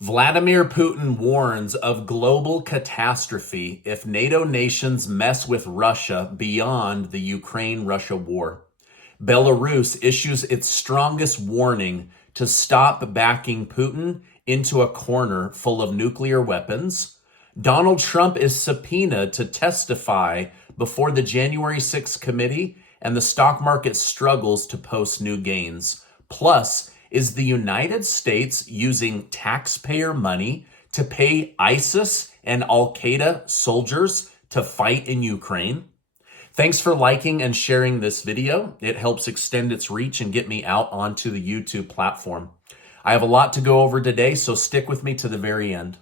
Vladimir Putin warns of global catastrophe if NATO nations mess with Russia beyond the Ukraine-Russia war. Belarus issues its strongest warning to stop backing Putin into a corner full of nuclear weapons. Donald Trump is subpoenaed to testify before the January 6th committee, and the stock market struggles to post new gains. Plus, is the United States using taxpayer money to pay ISIS and Al-Qaeda soldiers to fight in Ukraine? Thanks for liking and sharing this video. It helps extend its reach and get me out onto the YouTube platform. I have a lot to go over today, so stick with me to the very end.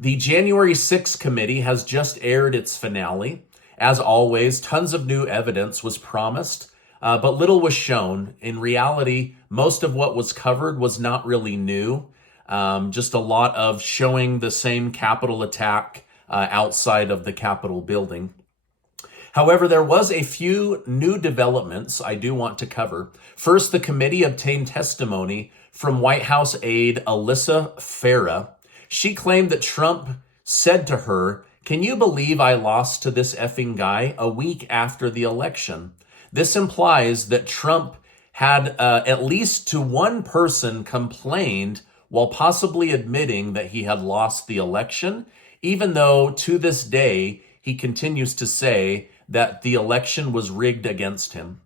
The January 6th committee has just aired its finale. As always, tons of new evidence was promised, but little was shown. In reality, most of what was covered was not really new, just a lot of showing the same Capitol attack outside of the Capitol building. However, there was a few new developments I do want to cover. First, the committee obtained testimony from White House aide Alyssa Farah. She claimed that Trump said to her, "Can you believe I lost to this effing guy a week after the election?" This implies that Trump had at least to one person complained while possibly admitting that he had lost the election, even though to this day he continues to say that the election was rigged against him.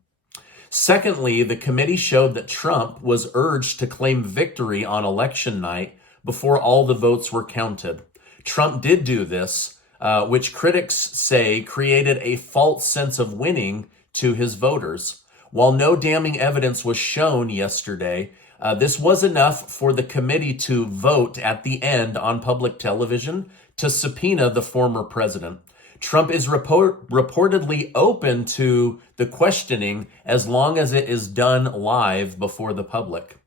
Secondly, the committee showed that Trump was urged to claim victory on election night before all the votes were counted. Trump did do this, which critics say created a false sense of winning to his voters. While no damning evidence was shown yesterday, this was enough for the committee to vote at the end on public television to subpoena the former president. Trump is reportedly open to the questioning as long as it is done live before the public.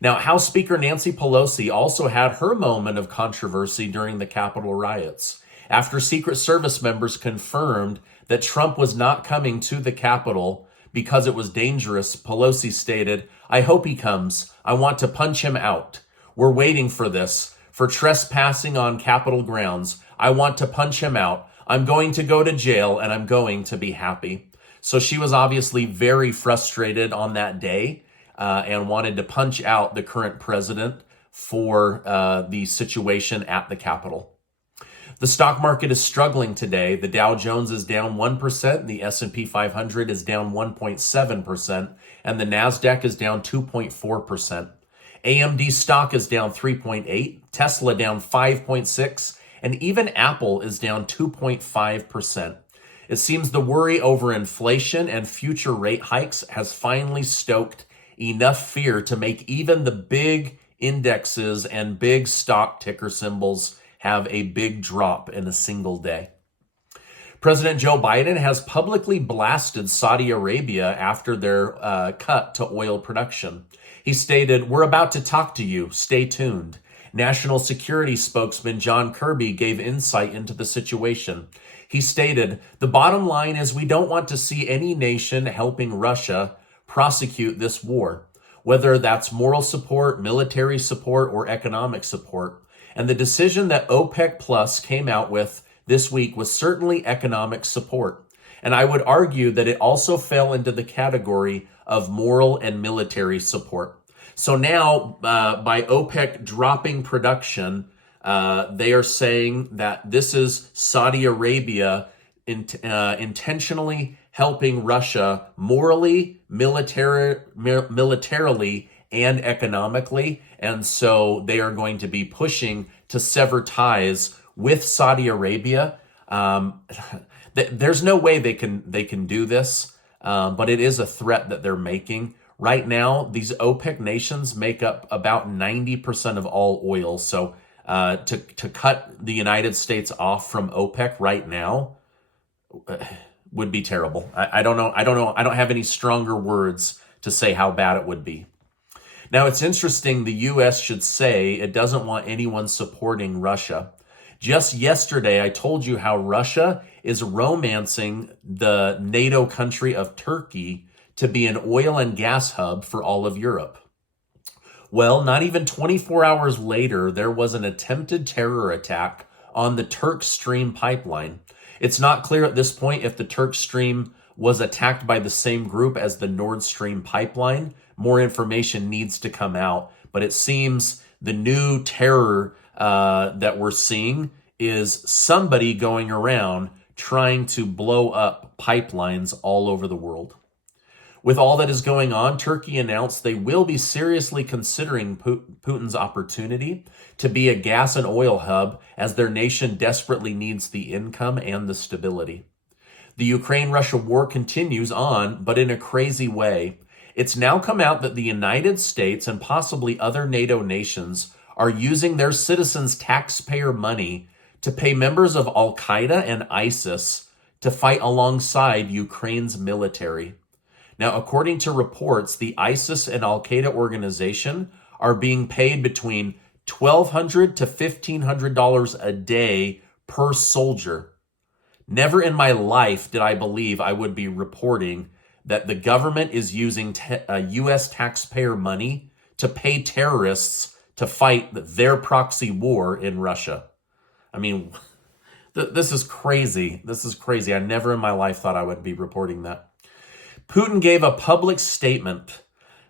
Now, House Speaker Nancy Pelosi also had her moment of controversy during the Capitol riots. After Secret Service members confirmed that Trump was not coming to the Capitol because it was dangerous, Pelosi stated, "I hope he comes. I want to punch him out. We're waiting for this, for trespassing on Capitol grounds. I want to punch him out. I'm going to go to jail and I'm going to be happy." So she was obviously very frustrated on that day and wanted to punch out the current president for the situation at the Capitol. The stock market is struggling today. The Dow Jones is down 1%, the S&P 500 is down 1.7%, and the NASDAQ is down 2.4%. AMD stock is down 3.8%, Tesla down 5.6%, and even Apple is down 2.5%. It seems the worry over inflation and future rate hikes has finally stoked enough fear to make even the big indexes and big stock ticker symbols have a big drop in a single day. President Joe Biden has publicly blasted Saudi Arabia after their cut to oil production. He stated, "We're about to talk to you. Stay tuned." National Security spokesman John Kirby gave insight into the situation. He stated, "The bottom line is we don't want to see any nation helping Russia prosecute this war, whether that's moral support, military support, or economic support. And the decision that OPEC Plus came out with this week was certainly economic support. And I would argue that it also fell into the category of moral and military support." So now, by OPEC dropping production, they are saying that this is Saudi Arabia intentionally helping Russia morally, militarily, and economically. And so they are going to be pushing to sever ties with Saudi Arabia. There's no way they can do this, but it is a threat that they're making. Right now, these OPEC nations make up about 90% of all oil. So to cut the United States off from OPEC right now would be terrible. I don't know. I don't have any stronger words to say how bad it would be. Now, it's interesting the U.S. should say it doesn't want anyone supporting Russia. Just yesterday, I told you how Russia is romancing the NATO country of Turkey to be an oil and gas hub for all of Europe. Well, not even 24 hours later, there was an attempted terror attack on the Turk Stream pipeline. It's not clear at this point if the Turk Stream was attacked by the same group as the Nord Stream pipeline. More information needs to come out, but it seems the new terror that we're seeing is somebody going around trying to blow up pipelines all over the world. With all that is going on, Turkey announced they will be seriously considering Putin's opportunity to be a gas and oil hub as their nation desperately needs the income and the stability. The Ukraine-Russia war continues on, but in a crazy way. It's now come out that the United States and possibly other NATO nations are using their citizens' taxpayer money to pay members of Al-Qaeda and ISIS to fight alongside Ukraine's military. Now, according to reports, the ISIS and Al-Qaeda organization are being paid between $1,200 to $1,500 a day per soldier. Never in my life did I believe I would be reporting that the government is using U.S. taxpayer money to pay terrorists to fight their proxy war in Russia. I mean, this is crazy. This is crazy. I never in my life thought I would be reporting that. Putin gave a public statement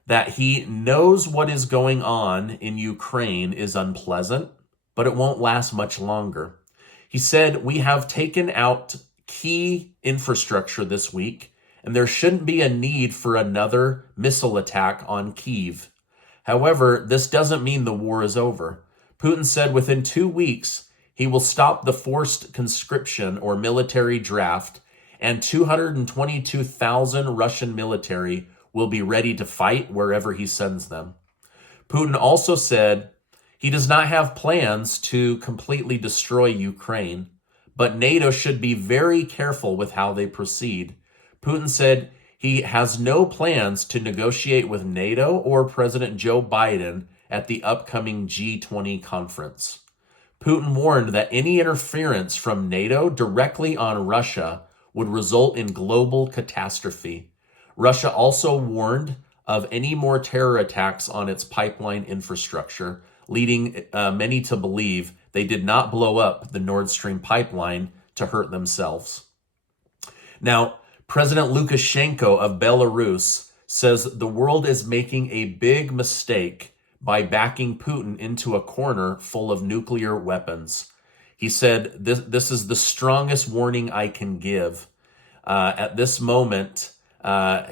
that he knows what is going on in Ukraine is unpleasant, but it won't last much longer. He said, "We have taken out key infrastructure this week, and there shouldn't be a need for another missile attack on Kyiv. However, this doesn't mean the war is over." Putin said within 2 weeks, he will stop the forced conscription or military draft, and 222,000 Russian military will be ready to fight wherever he sends them. Putin also said he does not have plans to completely destroy Ukraine, but NATO should be very careful with how they proceed. Putin said he has no plans to negotiate with NATO or President Joe Biden at the upcoming G20 conference. Putin warned that any interference from NATO directly on Russia would result in global catastrophe. Russia also warned of any more terror attacks on its pipeline infrastructure, leading many to believe they did not blow up the Nord Stream pipeline to hurt themselves. Now, President Lukashenko of Belarus says the world is making a big mistake by backing Putin into a corner full of nuclear weapons. He said, this is the strongest warning I can give. At this moment,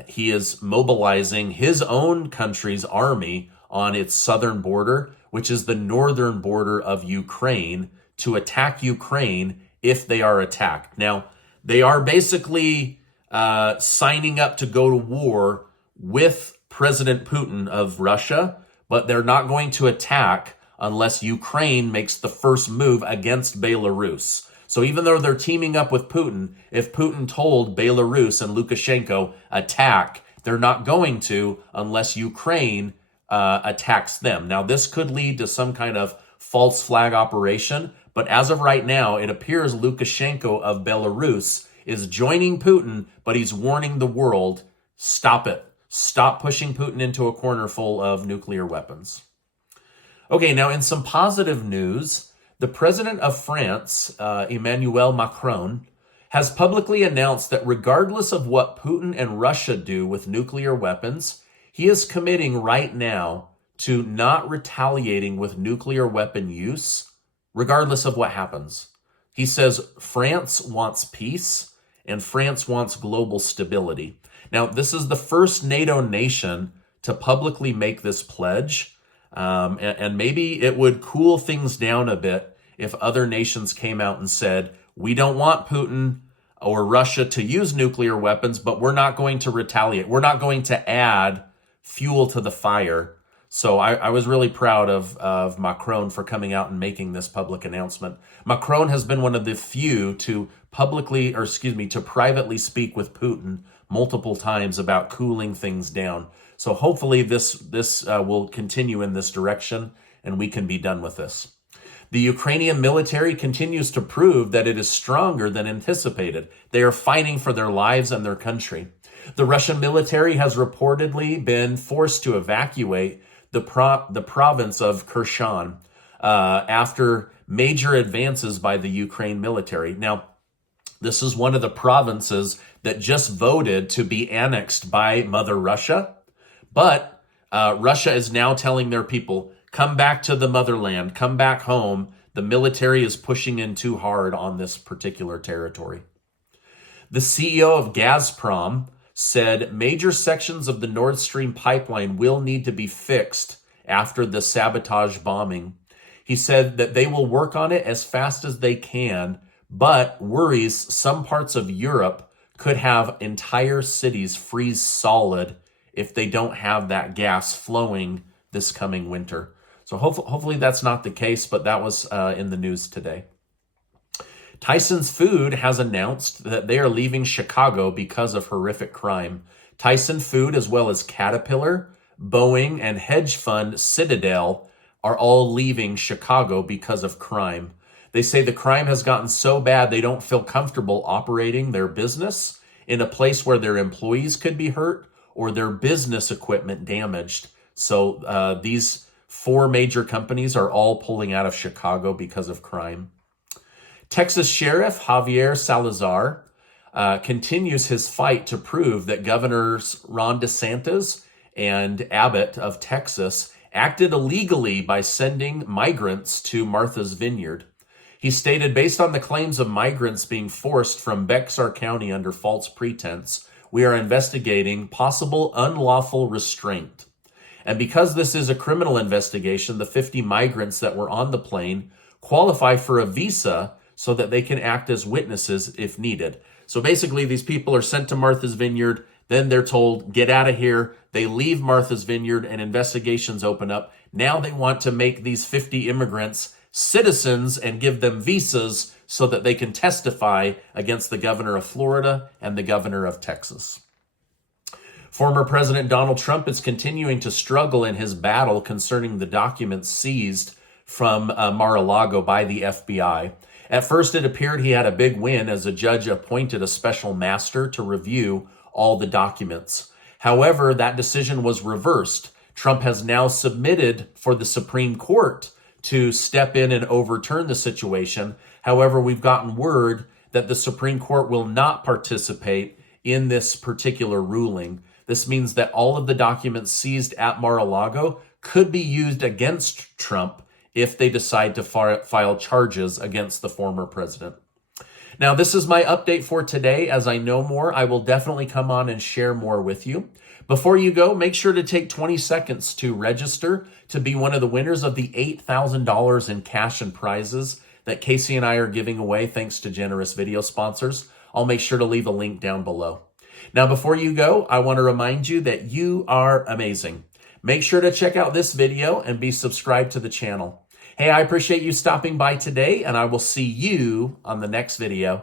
he is mobilizing his own country's army on its southern border, which is the northern border of Ukraine, to attack Ukraine if they are attacked. Now, they are basically signing up to go to war with President Putin of Russia, but they're not going to attack unless Ukraine makes the first move against Belarus. So even though they're teaming up with Putin, if Putin told Belarus and Lukashenko attack, they're not going to unless Ukraine attacks them. Now, this could lead to some kind of false flag operation, but as of right now, it appears Lukashenko of Belarus is joining Putin, but he's warning the world, stop it. Stop pushing Putin into a corner full of nuclear weapons. Okay, now in some positive news, the president of France, Emmanuel Macron, has publicly announced that regardless of what Putin and Russia do with nuclear weapons, he is committing right now to not retaliating with nuclear weapon use, regardless of what happens. He says France wants peace and France wants global stability. Now, this is the first NATO nation to publicly make this pledge, and maybe it would cool things down a bit if other nations came out and said, we don't want Putin or Russia to use nuclear weapons, but we're not going to retaliate. We're not going to add fuel to the fire. So I was really proud of Macron for coming out and making this public announcement. Macron has been one of the few to privately speak with Putin multiple times about cooling things down. So hopefully this will continue in this direction and we can be done with this. The Ukrainian military continues to prove that it is stronger than anticipated. They are fighting for their lives and their country. The Russian military has reportedly been forced to evacuate the province of Kherson after major advances by the Ukraine military. Now, this is one of the provinces that just voted to be annexed by Mother Russia. But Russia is now telling their people, come back to the motherland, come back home. The military is pushing in too hard on this particular territory. The CEO of Gazprom said major sections of the Nord Stream pipeline will need to be fixed after the sabotage bombing. He said that they will work on it as fast as they can, but worries some parts of Europe could have entire cities freeze solid if they don't have that gas flowing this coming winter. So hopefully that's not the case, but that was in the news today. Tyson's Food has announced that they are leaving Chicago because of horrific crime. Tyson Food, as well as Caterpillar, Boeing, and hedge fund Citadel are all leaving Chicago because of crime. They say the crime has gotten so bad they don't feel comfortable operating their business in a place where their employees could be hurt or their business equipment damaged. So these 4 major companies are all pulling out of Chicago because of crime. Texas Sheriff Javier Salazar continues his fight to prove that Governors Ron DeSantis and Abbott of Texas acted illegally by sending migrants to Martha's Vineyard. He stated, based on the claims of migrants being forced from Bexar County under false pretense, we are investigating possible unlawful restraint. And because this is a criminal investigation, the 50 migrants that were on the plane qualify for a visa so that they can act as witnesses if needed. So basically, these people are sent to Martha's Vineyard, then they're told, get out of here. They leave Martha's Vineyard and investigations open up. Now they want to make these 50 immigrants citizens and give them visas so that they can testify against the governor of Florida and the governor of Texas. Former President Donald Trump is continuing to struggle in his battle concerning the documents seized from Mar-a-Lago by the FBI. At first, it appeared he had a big win as a judge appointed a special master to review all the documents. However, that decision was reversed. Trump has now submitted for the Supreme Court to step in and overturn the situation. However, we've gotten word that the Supreme Court will not participate in this particular ruling. This means that all of the documents seized at Mar-a-Lago could be used against Trump if they decide to file charges against the former president. Now, this is my update for today. As I know more, I will definitely come on and share more with you. Before you go, make sure to take 20 seconds to register to be one of the winners of the $8,000 in cash and prizes that Casey and I are giving away thanks to generous video sponsors. I'll make sure to leave a link down below. Now, before you go, I want to remind you that you are amazing. Make sure to check out this video and be subscribed to the channel. Hey, I appreciate you stopping by today, and I will see you on the next video.